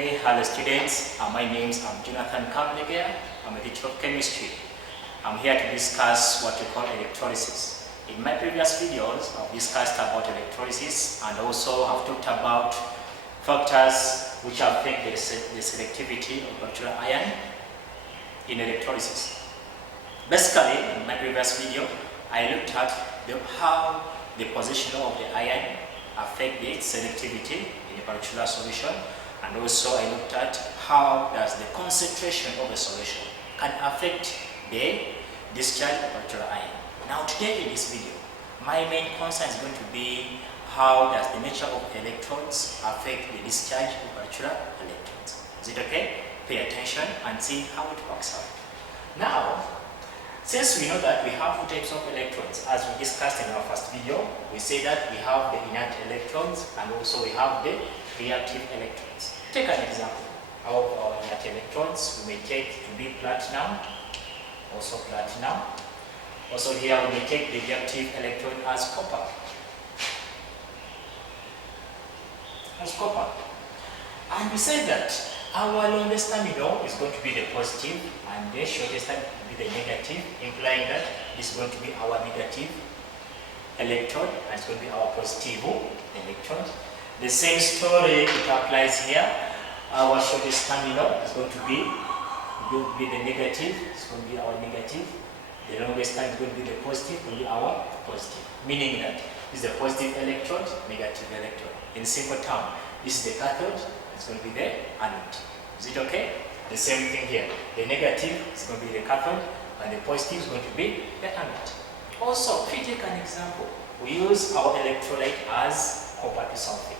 Okay, hello students. My name is Kamulegeya. I'm a teacher of chemistry. I'm here to discuss what we call electrolysis. In my previous videos, I've discussed about electrolysis and also I've talked about factors which affect the selectivity of particular ion in electrolysis. Basically, in my previous video, I looked at how the position of the ion affect the selectivity in a particular solution, and also I looked at how does the concentration of a solution can affect the discharge of a particular ion. Now today in this video, my main concern is going to be how does the nature of electrodes affect the discharge of particular electrodes. Is it okay? Pay attention and see how it works out. Now, since we know that we have two types of electrodes, as we discussed in our first video, we say that we have the inert electrodes and also we have the reactive electrodes. Take an example of our inert electrodes. We may take to be platinum, also platinum. Also here we may take the reactive electrode as copper. And we say that our longest terminal is going to be the positive and the shortest terminal will be the negative, implying that this is going to be our negative electrode and it's going to be our positive electrode. The same story it applies here. Our shortest terminal is going to be the negative, it's going to be our negative. The longest terminal is going to be the positive, will be our positive. Meaning that this is the positive electrode, negative electrode. In simple term, this is the cathode, it's going to be the anode. Is it okay? The same thing here. The negative is going to be the cathode and the positive is going to be the anode. Also, if we take an example, we use our electrolyte as copper to sulfate.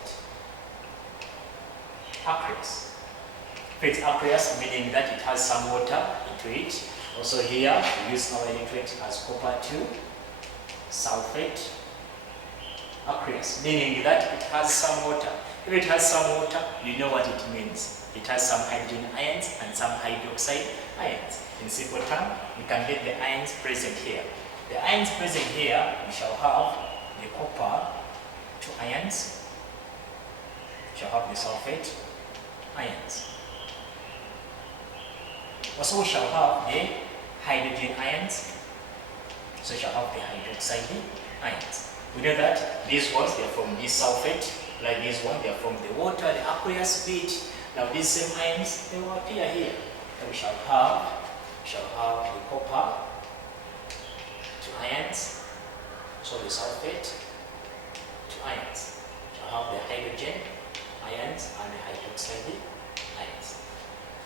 Aqueous. If it's aqueous, meaning that it has some water into it. Also here, we use our electrolyte as copper to sulfate. Aqueous, meaning that it has some water. If it has some water, you know what it means. It has some hydrogen ions and some hydroxide ions. In simple terms, we can get the ions present here. The ions present here, we shall have the copper 2 ions. We shall have the sulfate ions. Also, we shall have the hydrogen ions. So we shall have the hydroxide ions. We know that these ones, they are from this sulfate, like this one, they are from the water, the aqueous bit. Now these same ions, they will appear here. And we shall have the copper 2 ions, so the sulfate 2 ions. We shall have the hydrogen ions and the hydroxide ions.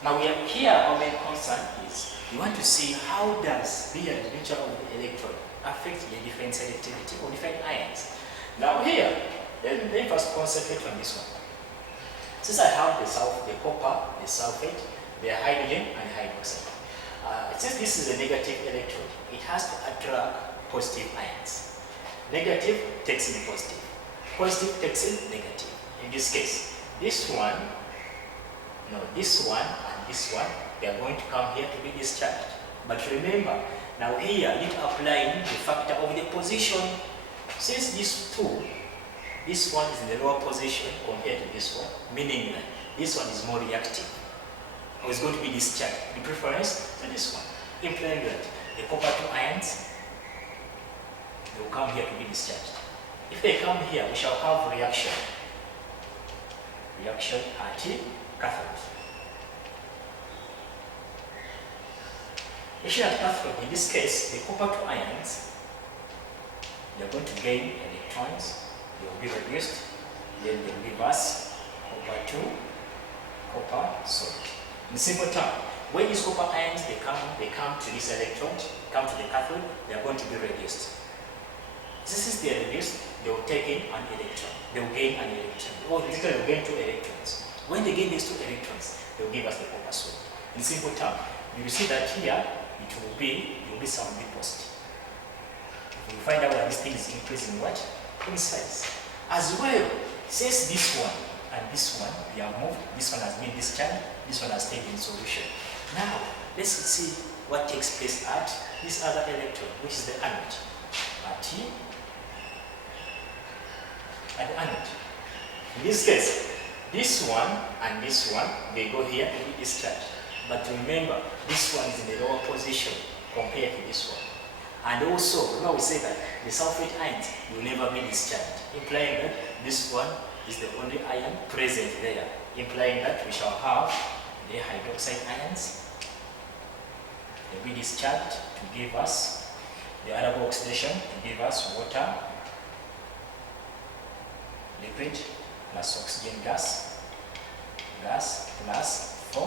Now we are here, our main concern is we want to see how does the nature of the electrode affect the different selectivity of different ions. Now here, let me first concentrate on this one. Since I have the copper, the sulfate, the hydrogen and hydroxide. Since this is a negative electrode, it has to attract positive ions. Negative takes in positive. Positive takes in negative. In this case, this one and this one, they are going to come here to be discharged. But remember, now here I need to apply the factor of the position. Since these two, this one is in the lower position compared to this one, meaning that this one is more reactive, or is going to be discharged. The preference to this one, implying that the copper 2 ions, they will come here to be discharged. If they come here, we shall have reaction. Reaction at cathode. Reaction at cathode, in this case, the copper 2 ions, they are going to gain electrons. They will be reduced, then they will reverse copper 2, copper salt. In simple term, when these copper ions they come to this electrode, come to the cathode, they are going to be reduced. Since they are reduced, they will take in an electron. They will gain an electron. Or literally they will gain 2 electrons. When they gain these 2 electrons, they will give us the copper salt. In simple term, you will see that here it will be something positive. We will find out that this thing is increasing what? In size. As well, since this one and this one, they have moved, this one has been discharged, this one has stayed in solution. Now, let's see what takes place at this other electrode, which is the anode. At the anode. In this case, This one and this one, they go here to be discharged. But remember, this one is in the lower position compared to this one. And also, remember we say that the sulfate ions will never be discharged, implying that this one is the only ion present there, implying that we shall have the hydroxide ions. They will be discharged to give us the other oxidation, to give us water, liquid, plus oxygen gas plus 4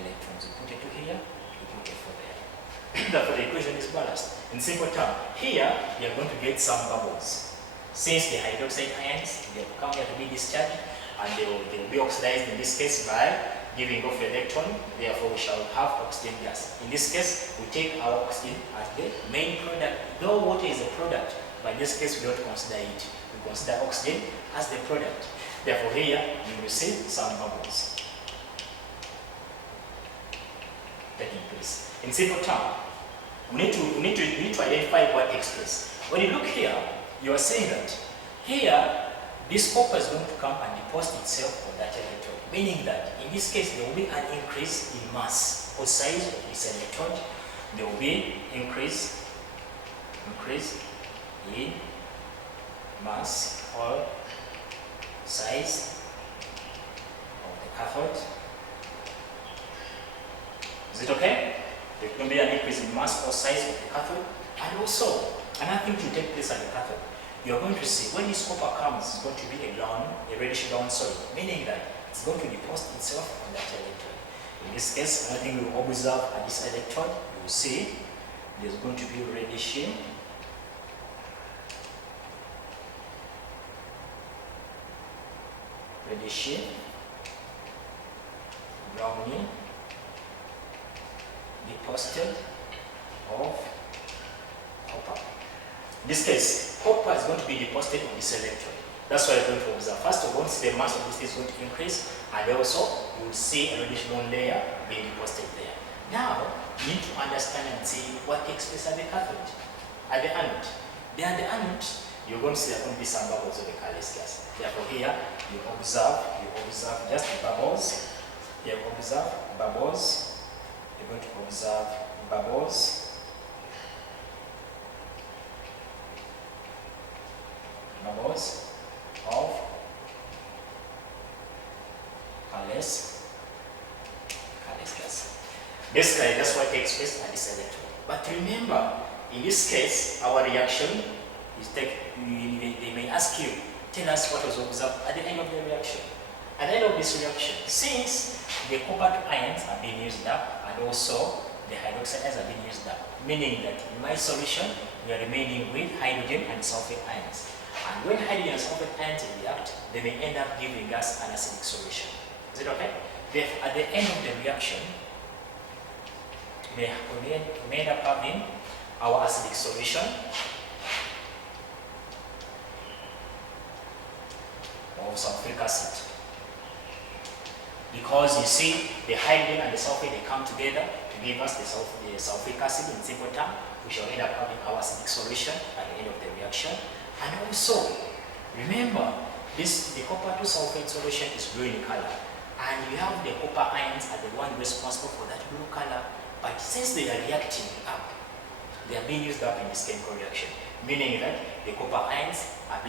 electrons. We put it to here, we put it for there. Therefore the equation is balanced. In simple term, here we are going to get some bubbles. Since the hydroxide ions, they will come here to be discharged and they will be oxidized in this case by giving off electron, therefore we shall have oxygen gas. In this case, we take our oxygen as the main product, though water is a product, but in this case we don't consider it. We consider oxygen as the product. Therefore here, you will see some bubbles taking place. In simple term, we need to identify what takes place. When you look here, you are saying that here, this copper is going to come and deposit itself on that electrode, meaning that in this case there will be an increase in mass or size of this electrode. There will be increase in mass or size of the cathode. Is it okay? There will be an increase in mass or size of the cathode, and also another thing to take place at the cathode. You are going to see when this copper comes, it's going to be a reddish brown solid, meaning that it's going to deposit itself on that electrode. In this case, another thing we will observe at this electrode, you will see there's going to be reddish, browny deposited of copper. In this case, copper is going to be deposited on this electrode. That's why you're going to observe. First of all, the mass of this is going to increase, and also you will see a reddish brown layer being deposited there. Now, you need to understand and see what takes place at the cathode, at the anode. There at the anode, you're going to see there are going to be some bubbles of the colorless gas. Therefore, here you observe just the bubbles. Here you observe bubbles. You're going to observe bubbles. Bubbles of colorless gas. Basically, that's what takes place at this electrode. But remember, in this case, our reaction is they may ask you, tell us what was observed at the end of the reaction. At the end of this reaction, since the copper ions are being used up and also the hydroxide ions are being used up, meaning that in my solution, we are remaining with hydrogen and sulfate ions. And when hydrogen and sulfate ions react, they may end up giving us an acidic solution. Is it okay? Therefore, at the end of the reaction, we may end up having our acidic solution of sulfuric acid. Because you see, the hydrogen and the sulfate, they come together to give us the sulfuric acid. In simple term, we shall end up having our acidic solution at the end of the reaction. And also, remember, the copper to sulfate solution is blue in color. And you have the copper ions are the one responsible for that blue color. But since they are reacting up, they are being used up in this chemical reaction, meaning that the copper ions are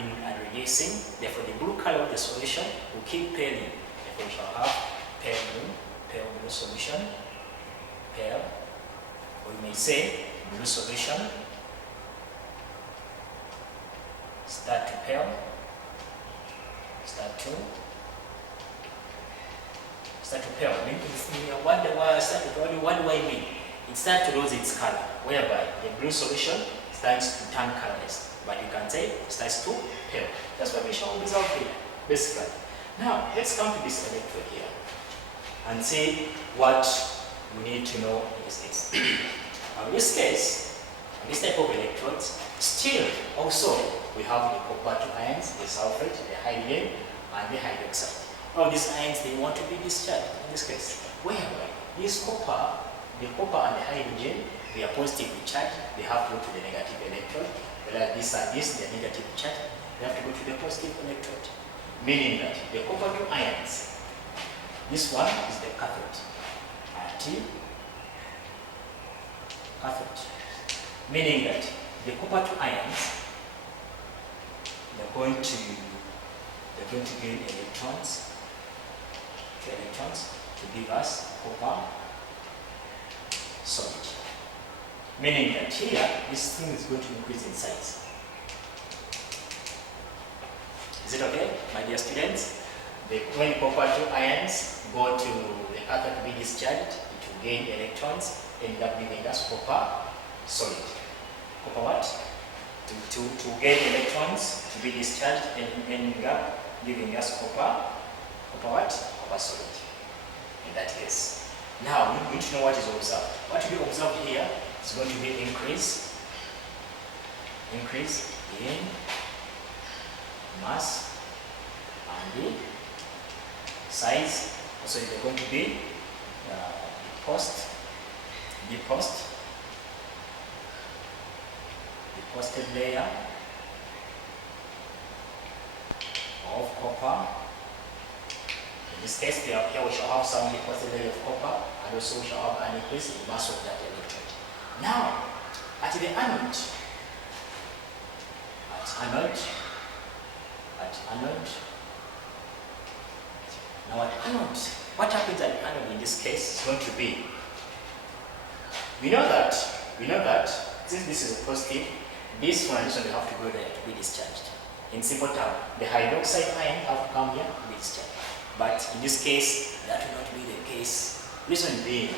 reducing. Therefore, the blue color of the solution will keep paling. Therefore, we shall have pale blue solution, pale, or we may say blue solution, start to pale, start to pale. What do I mean? It starts to lose its color, whereby the blue solution starts to turn colorless. But you can say it starts to pale. That's what we shall observe here, basically. Now, let's come to this electrode here and see what we need to know in this case. Now, in this case, in this type of electrodes, still also we have the copper two ions, the sulfate, the hydrogen, and the hydroxide. All these ions, they want to be discharged in this case. Whereby this copper, the copper and the hydrogen, they are positively charged, they have to go to the negative electrode. Whereas these, they are negatively charged, they have to go to the positive electrode. Meaning that the copper two ions, This one is the cathode. Cathode. Meaning that the copper 2 ions, they're going to gain electrons, to give us copper solid. Meaning that here, this thing is going to increase in size. Is it okay, my dear students? When copper 2 ions go to the cathode to be discharged, it will gain electrons, end up giving us copper solid. Copper what? To gain electrons to be discharged and ending up giving us copper what? Copper solid. In that case. Now we need to know what is observed. What we observe here is going to be increase in mass and the size. So they're going to be deposited layer of copper. In this case, here we shall have some deposited layer of copper, and also we shall have an increase in mass of that electrode. Now, at the anode, now at anode, what happens at anode in this case is going to be, we know that since this is a positive, this one will have to go there to be discharged. In simple terms, the hydroxide ion have to come here to be discharged. But in this case, that will not be the case. Reason being,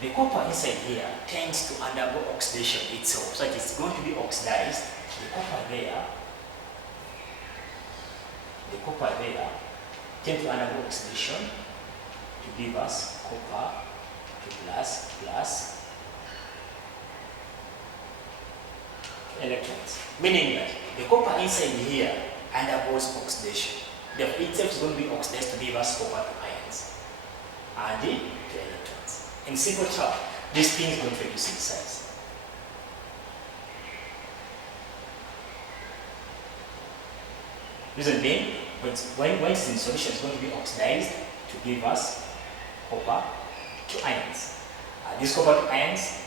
the copper inside here tends to undergo oxidation itself. So it is going to be oxidized. The copper there tends to undergo oxidation to give us copper to plus electrons. Meaning that the copper inside here undergoes oxidation. The itself is going to be oxidized to give us copper to ions and to electrons. In simple terms, this thing is going to reduce in size. Reason being, when it's in solution, it's going to be oxidized to give us copper to ions. These copper to ions,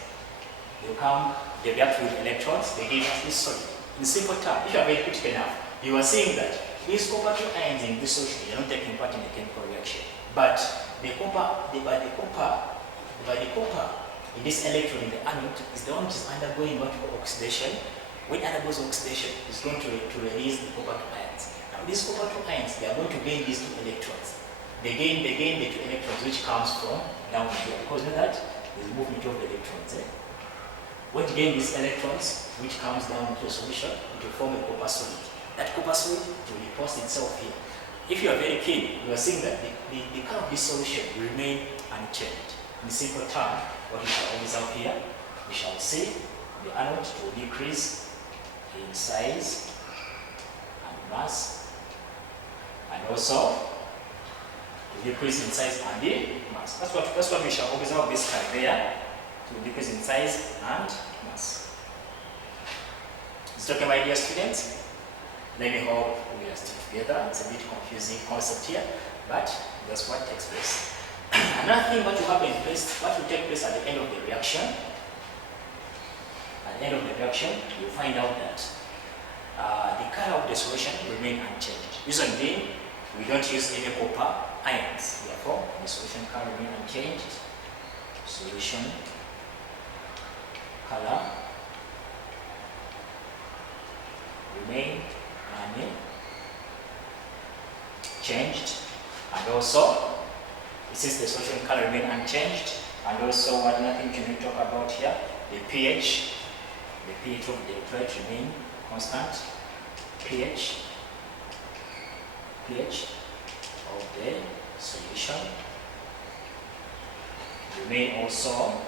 they react with electrons, they give us this solid. In simple terms, if you are very critical enough, you are seeing that these copper 2 ions in this solution, they are not taking part in the chemical reaction. But the copper in this electrode in the anode is the one which is undergoing what we call oxidation. When it undergoes oxidation, it's going to release the copper 2 ions. Now these copper 2 ions, they are going to gain these 2 electrons. They gain the 2 electrons which comes from down here. Because you know that there's movement of the electrons. When you gain these electrons, which comes down into a solution, it will form a copper solid. That copper solid will deposit itself here. If you are very keen, you are seeing that the color of this solution will remain unchanged. In simple term, what we shall observe here, we shall see the anode will decrease in size and mass, and also to decrease in size and in mass. That's what we shall observe this color there, to decrease in size and mass. Is it okay, my dear students? Let me hope we are still together. It's a bit confusing concept here, but that's what takes place. Another thing what will take place at the end of the reaction. At the end of the reaction, you'll find out that the color of the solution will remain unchanged. Reason being, we don't use any copper ions. Therefore, the solution color will remain unchanged. Solution color remain changed, and also since the solution color remain unchanged, and also another thing we talk about here, the pH of the electrolyte remain constant. pH of the solution remain also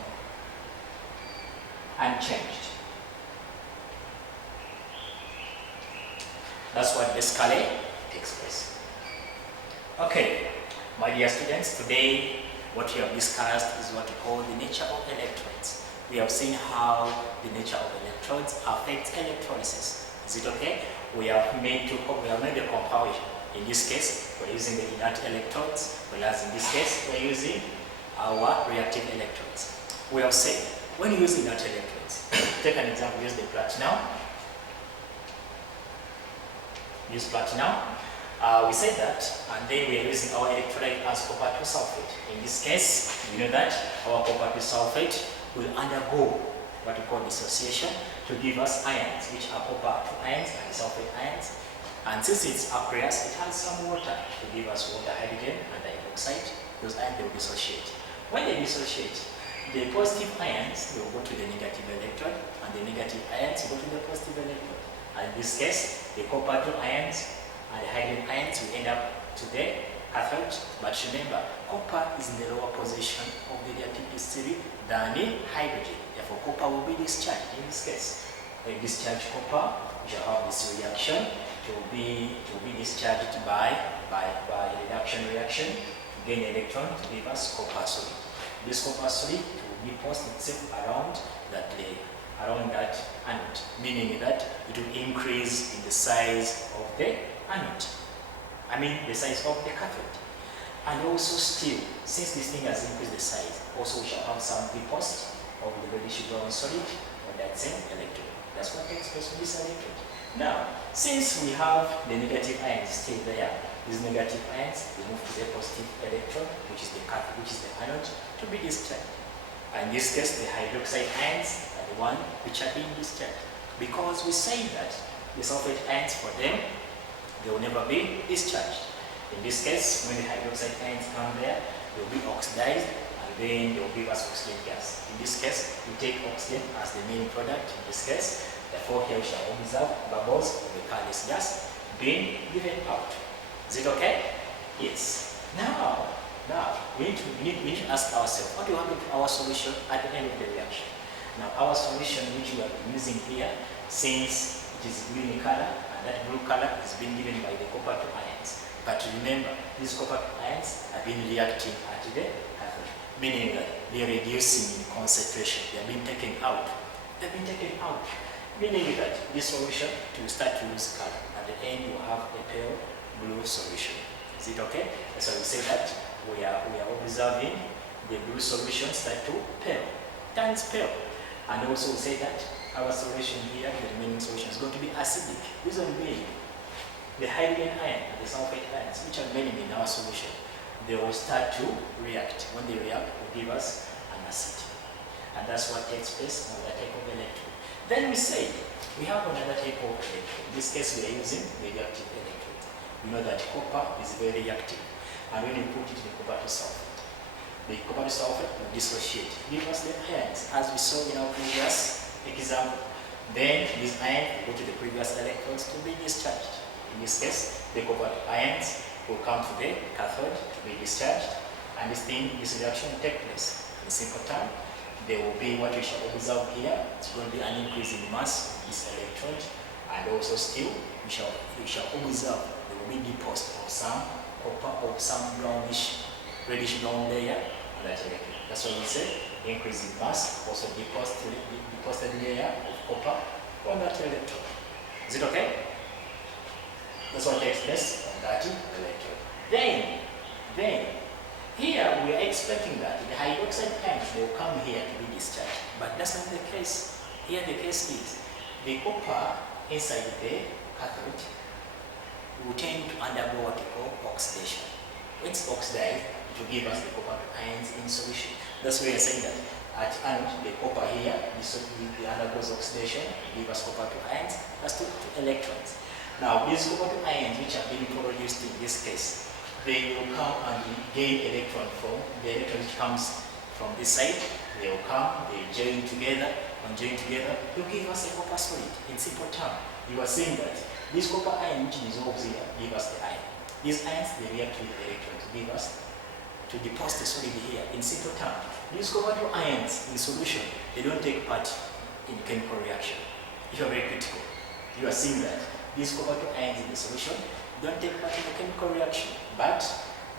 unchanged. That's what this color takes place. Okay, my dear students, today what we have discussed is what we call the nature of electrodes. We have seen how the nature of electrodes affects electrolysis. Is it okay? We have made a comparison In this case, we're using the inert electrodes, whereas in this case, we're using our reactive electrodes. We have said, when you use inert electrodes, take an example, use the platinum. Use platinum. We said that, and then we are using our electrolyte as copper to sulfate. In this case, we know that our copper to sulfate will undergo what we call dissociation to give us ions, which are copper to ions and sulfate ions. And since it's aqueous, it has some water to give us water, hydrogen, and dioxide. Those ions will dissociate. When they dissociate, the positive ions will go to the negative electrode, and the negative ions will go to the positive electrode. And in this case, the copper to ions and the hydrogen ions will end up to the cathode. But remember, copper is in the lower position of the reactivity series than the hydrogen. Therefore, copper will be discharged. In this case, a discharged copper, we shall have this reaction to be discharged by reduction reaction to gain electron to give us copper solid. This copper solid will deposit itself around that anode, meaning that it will increase in the size of the anode. The size of the cathode. And also still, since this thing has increased the size, also we shall have some deposit of the reddish brown solid on that same electrode. That's what takes place with this electrode. Now, since we have the negative ions still there, these negative ions will move to the positive electron, which is the cathode, which is the anode, to be discharged. And in this case, the hydroxide ions are the one which are being discharged. Because we say that the sulfate ions, for them, they will never be discharged. In this case, when the hydroxide ions come there, they will be oxidized, and then they will give us oxygen gas. In this case, we take oxygen as the main product. In this case, therefore, here we shall observe bubbles of the colorless gas being given out. Is it okay? Yes. Now we need to ask ourselves, what will happen to our solution at the end of the reaction? Now, our solution, which we are using here, since it is green in color, and that blue color is being given by the copper to ions. But remember, these copper to ions have been reacting at the cathode, meaning that they are reducing in concentration. They are being taken out. They have been taken out. Meaning that this solution will start to lose color. At the end, you will have a pale blue solution. Is it okay? So we say that we are observing the blue solution start to pale, turns pale. And also we say that our solution here, the remaining solution, is going to be acidic. Reason being, the hydrogen ion and the sulfate ions, which are remaining in our solution, they will start to react. When they react, will give us an acid. And that's what takes place on that type of electrode. Then we say, we have another type of electrode. In this case, we are using the reactive electrode. We know that copper is very reactive. And when you put it in copper to sulfate, the copper to sulfate will dissociate, give us the ions, as we saw in our previous example. Then these ions will go to the previous electrodes to be discharged. In this case, the copper ions will come to the cathode to be discharged, and this reaction will take place. In simple term, there will be what we shall observe here. It's going to be an increase in mass of this electrode, and also still we shall observe there will be deposit of some copper, of some brownish, reddish brown layer on that electrode. That's why we say increase in mass, also deposited layer of copper on that electrode. Is it okay? That's what takes place on that electrode. Then here we are expecting that the hydroxide ions will come here to be discharged, but that's not the case. Here the case is the copper inside the cathode will tend to undergo what we call oxidation. When it's oxidized, it will give us the copper ions in solution. That's why we are saying that at anode, the copper here, the undergoes oxidation, give us copper ions, that's to electrons. Now, these copper ions which are being produced in this case, they will come and gain electron from the electron which comes from this side. They will come, they join together, and join together, to give us a copper solid. In simple term, you are saying that this copper ion which dissolves here give us the ion. These ions they react with the electron to give us, to deposit the solid here. In simple term, these copper ions in solution, they don't take part in chemical reaction. If you are very critical, you are seeing that these copper ions in the solution don't take part in the chemical reaction, but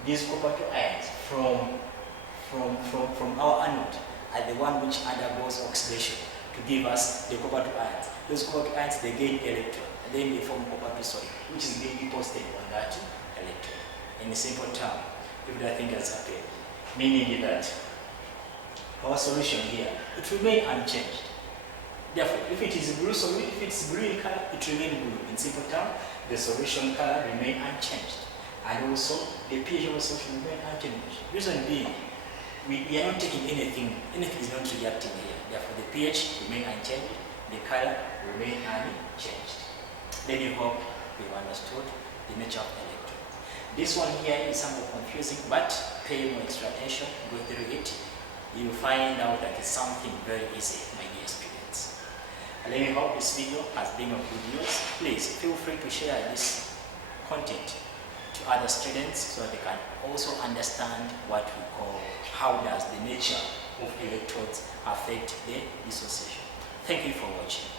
these copper ions from our anode are the one which undergoes oxidation to give us the copper ions. Those copper ions they gain electron and then they form copper solid, which is being deposited on that electrode. In a simple term, if that thing has happened, meaning that our solution here, it remains unchanged. Therefore, if it is blue solid, if it's blue in color, it remains blue. In simple term, the solution color remains unchanged. And also, the pH of the solution remains unchanged. Reason being, we are not taking anything is not reacting here. Therefore, the pH remains unchanged, the color remains unchanged. Then you hope we've understood the nature of electrode. This one here is somewhat confusing, but pay more extra attention, go through it. You will find out that it's something very easy, my dear students. And let me hope this video has been of good use. Please feel free to share this content to other students so they can also understand what we call how does the nature of electrodes affect the dissociation. Thank you for watching.